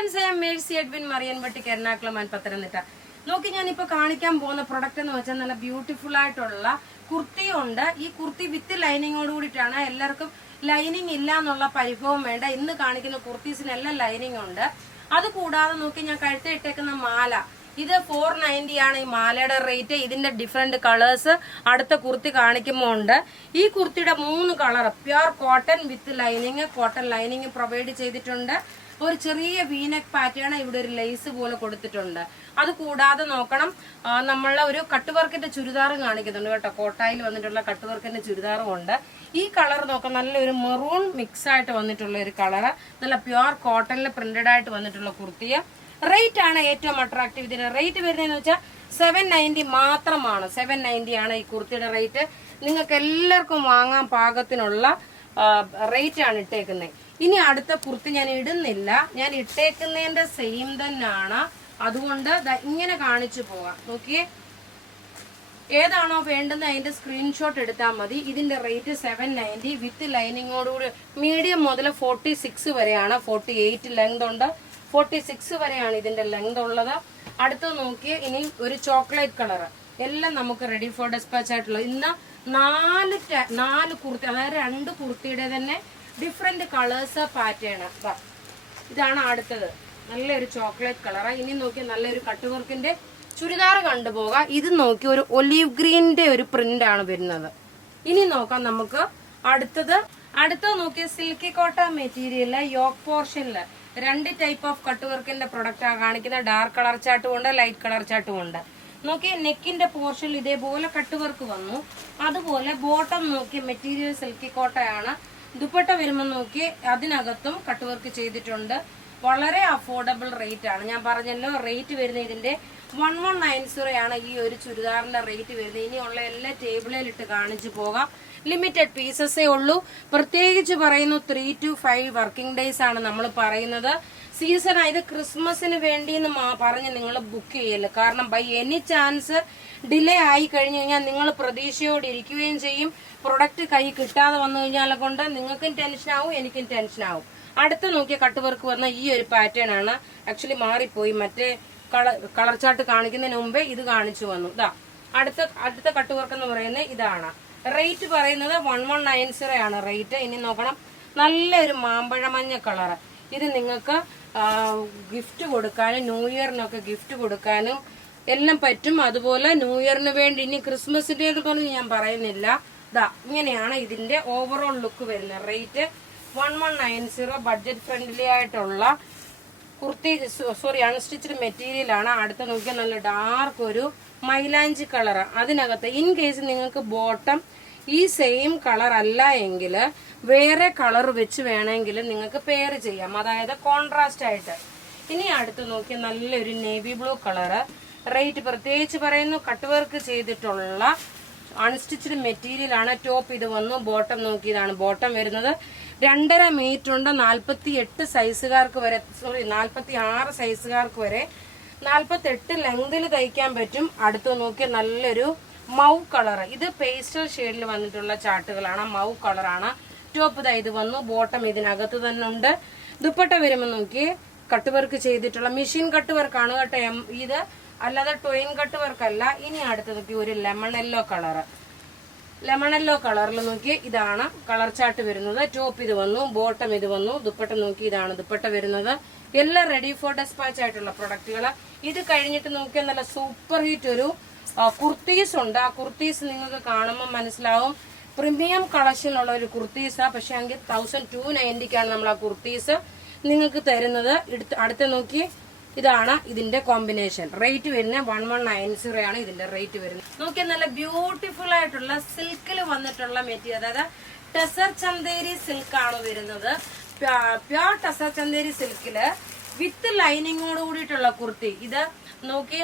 Friends, I am Mercy Edwin Mariyanpatti, Ernakulam and Pathanamthitta. നോക്കി ഞാനിപ്പോ കാണിക്കാൻ പോകുന്ന പ്രൊഡക്റ്റ് എന്ന് വെച്ചാൽ നല്ല ബ്യൂട്ടിഫുൾ ആയിട്ടുള്ള കുർത്തി ഉണ്ട്. ഈ കുർത്തി വിത്ത് ലൈനിങ്ങോട് കൂടിയിട്ടാണ്. എല്ലാവർക്കും ലൈനിങ് ഇല്ല എന്നുള്ള പരിഭവം വേണ്ട. ഇന്ന് കാണിക്കുന്ന കുർത്തീസിനെല്ലാം ലൈനിങ് ഉണ്ട്. അത് കൂടാതെ നോക്കി ഞാൻ കഴുത്തിൽ ഇട്ടേക്കുന്ന മാല, ഇത് 490 ആണ് ഈ മാലയുടെ റേറ്റ്. ഇതിന്റെ ഡിഫറെന്റ് കളേഴ്സ് അടുത്ത കുർത്തി കാണിക്കുമ്പോൾ ഉണ്ട്. ഈ കുർത്തിയുടെ 3 colour pure cotton with lining, cotton lining provide ചെയ്തിട്ടുണ്ട്. ഒരു ചെറിയ വീനെക്ക് പാറ്റേൺ ഇവിടെ ഒരു ലേസ് പോലെ കൊടുത്തിട്ടുണ്ട്. അത് കൂടാതെ നോക്കണം, നമ്മളെ ഒരു കട്ട് വർക്കിന്റെ ചുരിദാറും കാണിക്കുന്നുണ്ട് കേട്ടോ. കോട്ടായിൽ വന്നിട്ടുള്ള കട്ട് വർക്കിന്റെ ചുരിദാറും ഉണ്ട്. ഈ കളർ നോക്കാം, നല്ലൊരു മെറൂൺ മിക്സ് ആയിട്ട് വന്നിട്ടുള്ള ഒരു കളറ്, നല്ല പ്യുർ കോട്ടണിൽ പ്രിന്റഡ് ആയിട്ട് വന്നിട്ടുള്ള കുർത്തിയ. റേറ്റ് ആണ് ഏറ്റവും അട്രാക്റ്റീവ്. ഇതിന്റെ റേറ്റ് വരുന്നതെന്ന് വെച്ചാൽ 790 മാത്രമാണ്. 790 ആണ് ഈ കുർത്തിയുടെ റേറ്റ്. നിങ്ങൾക്ക് എല്ലാവർക്കും വാങ്ങാൻ പാകത്തിനുള്ള റേറ്റ് ആണ് ഇട്ടേക്കുന്നത്. ഇനി അടുത്ത കുർത്തി ഞാൻ ഇടുന്നില്ല, ഞാൻ ഇട്ടേക്കുന്നതിന്റെ സെയിം തന്നെയാണ്. അതുകൊണ്ട് ഇങ്ങനെ കാണിച്ചു പോവാം. നോക്കിയേ, ഏതാണോ വേണ്ടുന്ന അതിന്റെ സ്ക്രീൻഷോട്ട് എടുത്താൽ മതി. ഇതിന്റെ റേറ്റ് 790 വിത്ത് ലൈനിങ്ങോടുകൂടി. മീഡിയം മുതൽ 46 വരെയാണ്. 48 ലെങ്ത് ഉണ്ട്, 46 വരെയാണ് ഇതിന്റെ ലെങ്ത് ഉള്ളത്. അടുത്ത് നോക്കിയേ, ഇനി ഒരു ചോക്ലേറ്റ് കളർ, എല്ലാം നമുക്ക് റെഡി ഫോർ ഡെസ്പാച്ച് ആയിട്ടുള്ളത്. ഇന്ന് 4 കുർത്തി, അതായത് 2 കുർത്തിയുടെ തന്നെ ഡിഫറെന്റ് കളേഴ്സ് പാറ്റേൺ. ഇതാണ് അടുത്തത്, നല്ലൊരു ചോക്ലേറ്റ് കളറ്. ഇനി നോക്കി നല്ലൊരു കട്ട് വർക്കിന്റെ ചുരിദാർ കണ്ടുപോകാം. ഇത് നോക്കി ഒരു ഒലീവ് ഗ്രീനിന്റെ ഒരു പ്രിന്റ് ആണ് വരുന്നത്. ഇനി നോക്കാം നമുക്ക് അടുത്തത് നോക്കിയ സിൽക്കി കോട്ട മെറ്റീരിയല്, യോക്ക് പോർഷനില് 2 ടൈപ്പ് ഓഫ് കട്ട് വർക്കിന്റെ പ്രൊഡക്റ്റ് ആണ് കാണിക്കുന്നത്. ഡാർക്ക് കളർ ചാർട്ടും ഉണ്ട്, ലൈറ്റ് കളർ ചാർട്ടും ഉണ്ട്. നോക്കിയ നെക്കിന്റെ പോർഷനിൽ ഇതേപോലെ കട്ട് വർക്ക് വന്നു. അതുപോലെ ബോട്ടം നോക്കിയ മെറ്റീരിയൽ സിൽക്കി കോട്ടയാണ്. ദുപ്പട്ട വരുമ്പോൾ നോക്കി അതിനകത്തും കട്ട് വർക്ക് ചെയ്തിട്ടുണ്ട്. വളരെ അഫോർഡബിൾ റേറ്റ് ആണ്. ഞാൻ പറഞ്ഞല്ലോ, റേറ്റ് വരുന്നത് ഇതിന്റെ 1190 ആണ് ഈ ഒരു ചുരിദാറിന്റെ റേറ്റ് വരുന്നത്. ഇനിയുള്ള എല്ലാ ടേബിളിലിട്ട് കാണിച്ചു പോകാം. ലിമിറ്റഡ് പീസസേ ഉള്ളൂ. പ്രത്യേകിച്ച് പറയുന്നു 3 to 5 വർക്കിംഗ് ഡേയ്സ് ആണ് നമ്മൾ പറയുന്നത്. സീസൺ ആയത് ക്രിസ്മസിന് വേണ്ടി പറഞ്ഞ് നിങ്ങൾ ബുക്ക് ചെയ്യല്ല. കാരണം ബൈ എനി ചാൻസ് ഡിലേ ആയി കഴിഞ്ഞു കഴിഞ്ഞാൽ നിങ്ങൾ പ്രതീക്ഷയോടെ ഇരിക്കുകയും ചെയ്യും. പ്രൊഡക്റ്റ് കൈ കിട്ടാതെ വന്നു കഴിഞ്ഞാൽ കൊണ്ട് നിങ്ങൾക്കും ടെൻഷൻ ആവും, എനിക്കും ടെൻഷൻ ആവും. അടുത്ത നോക്കിയ കട്ട് വർക്ക് വന്ന ഈ ഒരു പാറ്റേൺ ആണ്. ആക്ച്വലി മാറിപ്പോയി, മറ്റേ കളർ ചാർട്ട് കാണിക്കുന്നതിന് മുമ്പേ ഇത് കാണിച്ചു വന്നു. ഇതാ അടുത്ത കട്ട് വർക്ക് എന്ന് പറയുന്നത് ഇതാണ്. റേറ്റ് പറയുന്നത് 1190 ആണ് റേറ്റ്. ഇനി നോക്കണം, നല്ലൊരു മാമ്പഴമഞ്ഞ കളറ്. ഇത് നിങ്ങൾക്ക് ഗിഫ്റ്റ് കൊടുക്കാനും ന്യൂ ഇയറിനൊക്കെ ഗിഫ്റ്റ് കൊടുക്കാനും എല്ലാം പറ്റും. അതുപോലെ ന്യൂ ഇയറിന് വേണ്ടി ഇനി ക്രിസ്മസിന്റെ പറഞ്ഞ് ഞാൻ പറയുന്നില്ല. ഇങ്ങനെയാണ് ഇതിന്റെ ഓവറോൾ ലുക്ക് വരുന്നത്. റേറ്റ് 1190. ബഡ്ജറ്റ് ഫ്രണ്ട്ലി ആയിട്ടുള്ള കുർത്തി, അൺസ്റ്റിച്ച്ഡ് മെറ്റീരിയൽ ആണ്. അടുത്ത നോക്കിയാൽ നല്ല ഡാർക്ക് ഒരു മൈലാഞ്ചി കളർ. അതിനകത്ത് ഇൻ കേസ് നിങ്ങൾക്ക് ബോട്ടം ഈ സെയിം കളർ അല്ല എങ്കിൽ വേറെ കളർ വെച്ച് വേണമെങ്കിൽ നിങ്ങൾക്ക് പെയർ ചെയ്യാം, അതായത് കോൺട്രാസ്റ്റ് ആയിട്ട്. ഇനി അടുത്ത് നോക്കിയാൽ നല്ലൊരു നേവി ബ്ലൂ കളറ്. റേറ്റ് പ്രത്യേകിച്ച് പറയുന്നു, കട്ട് വർക്ക് ചെയ്തിട്ടുള്ള അൺസ്റ്റിച്ച്ഡ് മെറ്റീരിയൽ ആണ്. ടോപ്പ് ഇത് വന്നു, ബോട്ടം നോക്കി ഇതാണ് ബോട്ടം വരുന്നത്. 2.5 മീറ്റർ ഉണ്ട്. 48 സൈസുകാർക്ക് വരെ, 46 സൈസുകാർക്ക് വരെ 48 ലെങ്തിൽ തയ്ക്കാൻ പറ്റും. അടുത്ത് നോക്കിയ നല്ലൊരു മൗ കളർ. ഇത് പേസ്റ്റൽ ഷെയ്ഡിൽ വന്നിട്ടുള്ള ചാർട്ടുകളാണ്, മൗ കളറാണ്. ടോപ്പ് ഇത് വന്നു, ബോട്ടം ഇതിനകത്ത് തന്നെ ഉണ്ട്. ദുപ്പട്ട വരുമ്പോൾ നോക്കി കട്ട് വർക്ക് ചെയ്തിട്ടുള്ള മെഷീൻ കട്ട് വർക്കാണ് കേട്ടോ. ഇത് അല്ലാതെ ടോയിൻ കട്ട് വർക്ക് അല്ല. ഇനി അടുത്ത് നോക്കി ഒരു lemon yellow colour. Lemon yellow കളറിൽ നോക്കി ഇതാണ് കളർ ചാർട്ട് വരുന്നത്. ടോപ്പ് ഇത് വന്നു, ബോട്ടം ഇത് വന്നു, ദുപ്പട്ട നോക്കി ഇതാണ് ദുപ്പട്ട വരുന്നത്. എല്ലാം റെഡി ഫോർ ഡെസ്പാച്ച് ആയിട്ടുള്ള പ്രൊഡക്റ്റുകൾ. ഇത് കഴിഞ്ഞിട്ട് നോക്കിയാൽ നല്ല സൂപ്പർ ഹിറ്റ് ഒരു കുർത്തീസ് ഉണ്ട്. ആ കുർത്തീസ് നിങ്ങൾക്ക് കാണുമ്പോൾ മനസ്സിലാവും പ്രീമിയം കളക്ഷനുള്ള ഒരു കുർത്തീസാ. പക്ഷെ എങ്കിൽ 1290 നമ്മൾ ആ കുർത്തീസ് നിങ്ങൾക്ക് തരുന്നത്. അടുത്ത നോക്കി ഇതാണ് ഇതിന്റെ കോമ്പിനേഷൻ. റേറ്റ് വരുന്നത് 1190 ആണ് ഇതിന്റെ റേറ്റ് വരുന്നത്. നോക്കിയാൽ നല്ല ബ്യൂട്ടിഫുൾ ആയിട്ടുള്ള സിൽക്കിൽ വന്നിട്ടുള്ള മെറ്റീരിയൽ, അതായത് ടെസർ ചന്തേരി സിൽക്ക് ആണ് വരുന്നത്. പ്യോർ ടെസർ ചന്തേരി സിൽക്കില് വിത്ത് ലൈനിങ്ങോട് കൂടിയിട്ടുള്ള കുർത്തി. ഇത് നോക്കി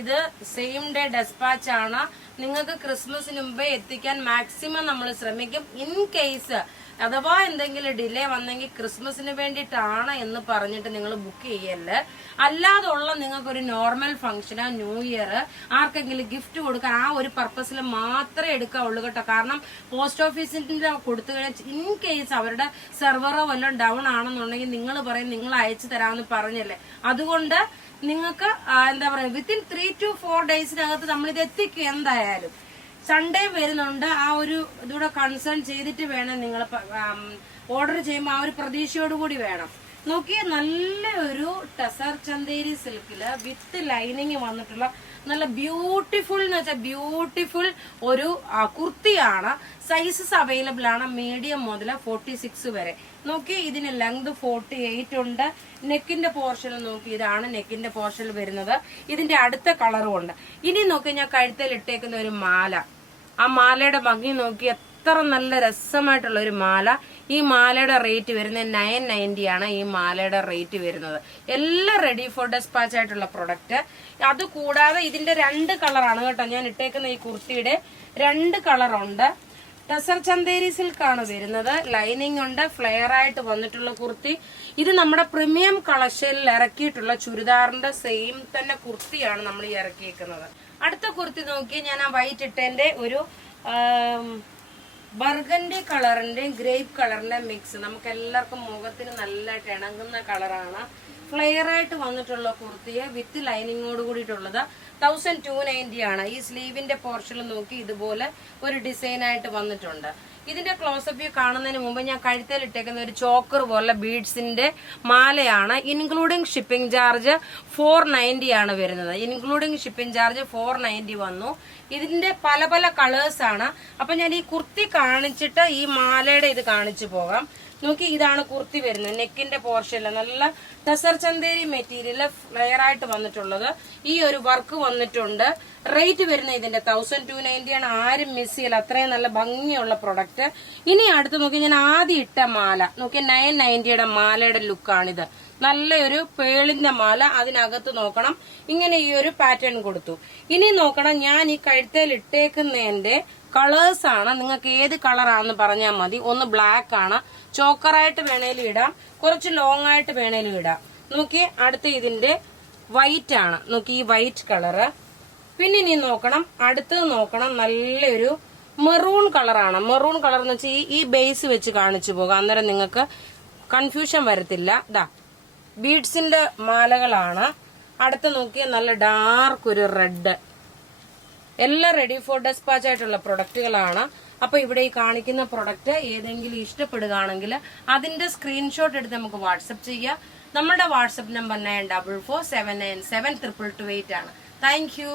ഇത് സെയിം ഡേ ഡെസ്പാച്ച് ആണ്. നിങ്ങൾക്ക് ക്രിസ്മസിന് മുമ്പേ എത്തിക്കാൻ മാക്സിമം നമ്മൾ ശ്രമിക്കും. ഇൻ കേസ് അഥവാ എന്തെങ്കിലും ഡിലേ വന്നെങ്കിൽ ക്രിസ്മസിന് വേണ്ടിയിട്ടാണ് എന്ന് പറഞ്ഞിട്ട് നിങ്ങൾ ബുക്ക് ചെയ്യല്ലേ. അല്ലാതുള്ള നിങ്ങൾക്ക് ഒരു നോർമൽ ഫംഗ്ഷന്, ന്യൂ ഇയർ, ആർക്കെങ്കിലും ഗിഫ്റ്റ് കൊടുക്കാൻ ആ ഒരു പർപ്പസിൽ മാത്രമേ എടുക്കാവുള്ളൂ കേട്ടോ. കാരണം പോസ്റ്റ് ഓഫീസിന്റെ കൊടുത്തു കഴിഞ്ഞാൽ ഇൻ കേസ് അവരുടെ സെർവറോ വല്ലതും ഡൗൺ ആണെന്നുണ്ടെങ്കിൽ നിങ്ങൾ പറയും നിങ്ങൾ അയച്ചു തരാമെന്ന് പറഞ്ഞല്ലേ. അതുകൊണ്ട് നിങ്ങൾക്ക് എന്താ പറയുക, വിത്തിൻ 3 to 4 ഡേയ്സിനകത്ത് നമ്മളിത് എത്തിക്കും എന്തായാലും. സൺഡേ വരുന്നുണ്ട്, ആ ഒരു ഇതൂടെ കൺസേൺ ചെയ്തിട്ട് വേണം നിങ്ങൾ ഓർഡർ ചെയ്യുമ്പോൾ ആ ഒരു പ്രതീക്ഷയോടുകൂടി വേണം. നോക്കിയേ, നല്ല ഒരു ടസർ ചന്തേരി സിൽക്കില് വിത്ത് ലൈനിങ് വന്നിട്ടുള്ള നല്ല ബ്യൂട്ടിഫുൾ എന്ന് വെച്ചാൽ ബ്യൂട്ടിഫുൾ ഒരു കുർത്തിയാണ്. സൈസസ് അവൈലബിൾ ആണ് മീഡിയം മുതൽ 46 വരെ. നോക്കി, ഇതിന് ലെങ്ത് 48 ഉണ്ട്. നെക്കിന്റെ പോർഷൻ നോക്കി, ഇതാണ് നെക്കിന്റെ പോർഷൻ വരുന്നത്. ഇതിന്റെ അടുത്ത കളറും ഉണ്ട്. ഇനി നോക്കി, ഞാൻ കഴുത്തിൽ ഇട്ടേക്കുന്ന ഒരു മാല, ആ മാലയുടെ ഭംഗി നോക്കി, എത്ര നല്ല രസമായിട്ടുള്ള ഒരു മാല. ഈ മാലയുടെ റേറ്റ് വരുന്നത് 990 ആണ്. ഈ മാലയുടെ റേറ്റ് വരുന്നത് എല്ലാം റെഡി ഫോർ ഡെസ്പാച്ച് ആയിട്ടുള്ള പ്രൊഡക്റ്റ്. അത് കൂടാതെ ഇതിന്റെ 2 കളറാണ് കേട്ടോ ഞാൻ ഇട്ടേക്കുന്ന. ഈ കുർത്തിയുടെ 2 കളറുണ്ട്. ടസർ ചന്തേരി സിൽക്ക് ആണ് വരുന്നത്. ലൈനിങ് ഉണ്ട്, ഫ്ലെയർ ആയിട്ട് വന്നിട്ടുള്ള കുർത്തി. ഇത് നമ്മുടെ പ്രീമിയം കളക്ഷനിൽ ഇറക്കിയിട്ടുള്ള ചുരിദാറിന്റെ സെയിം തന്നെ കുർത്തിയാണ് നമ്മൾ ഈ ഇറക്കിയിരിക്കുന്നത്. അടുത്ത കുർത്തി നോക്കി, ഞാൻ ആ വൈറ്റ് ഇട്ടതിന്റെ ഒരു ബർഗൻഡി കളറിന്റെയും ഗ്രേപ്പ് കളറിന്റെയും മിക്സ്. നമുക്ക് എല്ലാവർക്കും മുഖത്തിന് നല്ലതായിട്ട് ഇണങ്ങുന്ന കളറാണ്. ഫ്ലെയർ ആയിട്ട് വന്നിട്ടുള്ള കുർത്തിയെ വിത്ത് ലൈനിങ്ങോട് കൂടിയിട്ടുള്ളത് 1290 ആണ്. ഈ സ്ലീവിന്റെ പോർഷനിൽ നോക്കി ഇതുപോലെ ഒരു ഡിസൈൻ ആയിട്ട് വന്നിട്ടുണ്ട്. ഇതിന്റെ ക്ലോസപ്പ് വ്യൂ കാണുന്നതിന് മുമ്പ് ഞാൻ കഴുത്തിൽ ഇട്ടേക്കുന്ന ഒരു ചോക്കർ പോലെ ബീഡ്സിന്റെ മാലയാണ്. ഇൻക്ലൂഡിംഗ് ഷിപ്പിംഗ് ചാർജ് 490 ആണ് വരുന്നത്. ഇൻക്ലൂഡിംഗ് ഷിപ്പിംഗ് ചാർജ് 490 വന്നു. ഇതിന്റെ പല പല കളേഴ്സ് ആണ്. അപ്പൊ ഞാൻ ഈ കുർത്തി കാണിച്ചിട്ട് ഈ മാലയുടെ ഇത് കാണിച്ചു പോകാം. നോക്കി, ഇതാണ് കുർത്തി വരുന്നത്. നെക്കിന്റെ പോർഷനില് നല്ല ടസർ ചന്തേരി മെറ്റീരിയൽ ഫ്ലെയർ ആയിട്ട് വന്നിട്ടുള്ളത്. ഈ ഒരു വർക്ക് വന്നിട്ടുണ്ട്. റേറ്റ് വരുന്നത് ഇതിന്റെ 1290 ആണ്. ആരും മിസ് ചെയ്യില്ല, അത്രയും നല്ല ഭംഗിയുള്ള പ്രൊഡക്റ്റ്. ഇനി അടുത്ത് നോക്കി, ഞാൻ ആദ്യം ഇട്ട മാല നോക്കി, 990യുടെ മാലയുടെ ലുക്കാണിത്. നല്ലൊരു പേളിന്റെ മാല, അതിനകത്ത് നോക്കണം ഇങ്ങനെ ഈ ഒരു പാറ്റേൺ കൊടുത്തു. ഇനി നോക്കണം, ഞാൻ ഈ കഴുത്തേൽ ഇട്ടേക്കുന്നതിന്റെ കളേഴ്സ് ആണ്. നിങ്ങൾക്ക് ഏത് കളറാണെന്ന് പറഞ്ഞാൽ മതി. ഒന്ന് ബ്ലാക്ക് ആണ്, ചോക്കറായിട്ട് വേണേലും ഇടാം, കുറച്ച് ലോങ് ആയിട്ട് വേണേലും ഇടാം. നോക്കി, അടുത്ത് ഇതിന്റെ വൈറ്റ് ആണ്. നോക്കി, ഈ വൈറ്റ് കളറ്. പിന്നെ ഇനി നോക്കണം, അടുത്തത് നോക്കണം, നല്ലൊരു മെറൂൺ കളറാണ്. മെറൂൺ കളർ എന്ന് വെച്ചാൽ ഈ ബേസ് വെച്ച് കാണിച്ചു പോകാം, അന്നേരം നിങ്ങൾക്ക് കൺഫ്യൂഷൻ വരത്തില്ല. ദാ ബീഡ്സിന്റെ മാലകളാണ്. അടുത്ത് നോക്കിയ നല്ല ഡാർക്ക് ഒരു റെഡ്. എല്ലാം റെഡി ഫോർ ഡെസ്പാച്ച് ആയിട്ടുള്ള പ്രൊഡക്റ്റുകളാണ്. അപ്പൊ ഇവിടെ ഈ കാണിക്കുന്ന പ്രൊഡക്റ്റ് ഏതെങ്കിലും ഇഷ്ടപ്പെടുകയാണെങ്കിൽ അതിന്റെ സ്ക്രീൻഷോട്ട് എടുത്ത് നമുക്ക് വാട്സപ്പ് ചെയ്യാം. നമ്മുടെ വാട്സപ്പ് നമ്പർ 9447972228 ആണ്. Thank you.